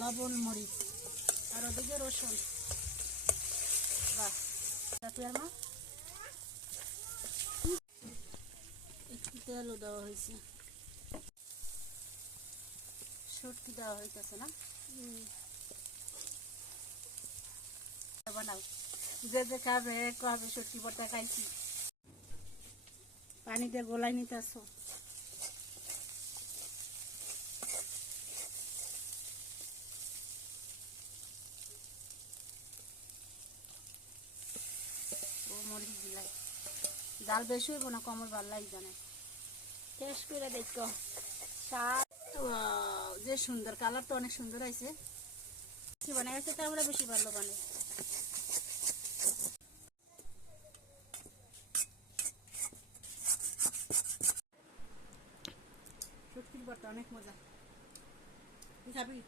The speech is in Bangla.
লবণ মরিচ আর ওদিকে রসুন একটু তেলও দেওয়া হয়েছে শুটকি দেওয়া হইতেছে না বানাও যে যে খাবে কবে শুটকি ভর্তা খাইছি পানিতে গোলাই নিতে আসো মরিচ দিলাই জাল বেশি হইব না কমর ভাল লাগে জানে টেস্ট করে দেখো যে সুন্দর কালার তো অনেক সুন্দর আছে কি বানাই আছে তা আমরা বেশি ভালো বানাই শুটকির ভর্তা অনেক মজা খাবি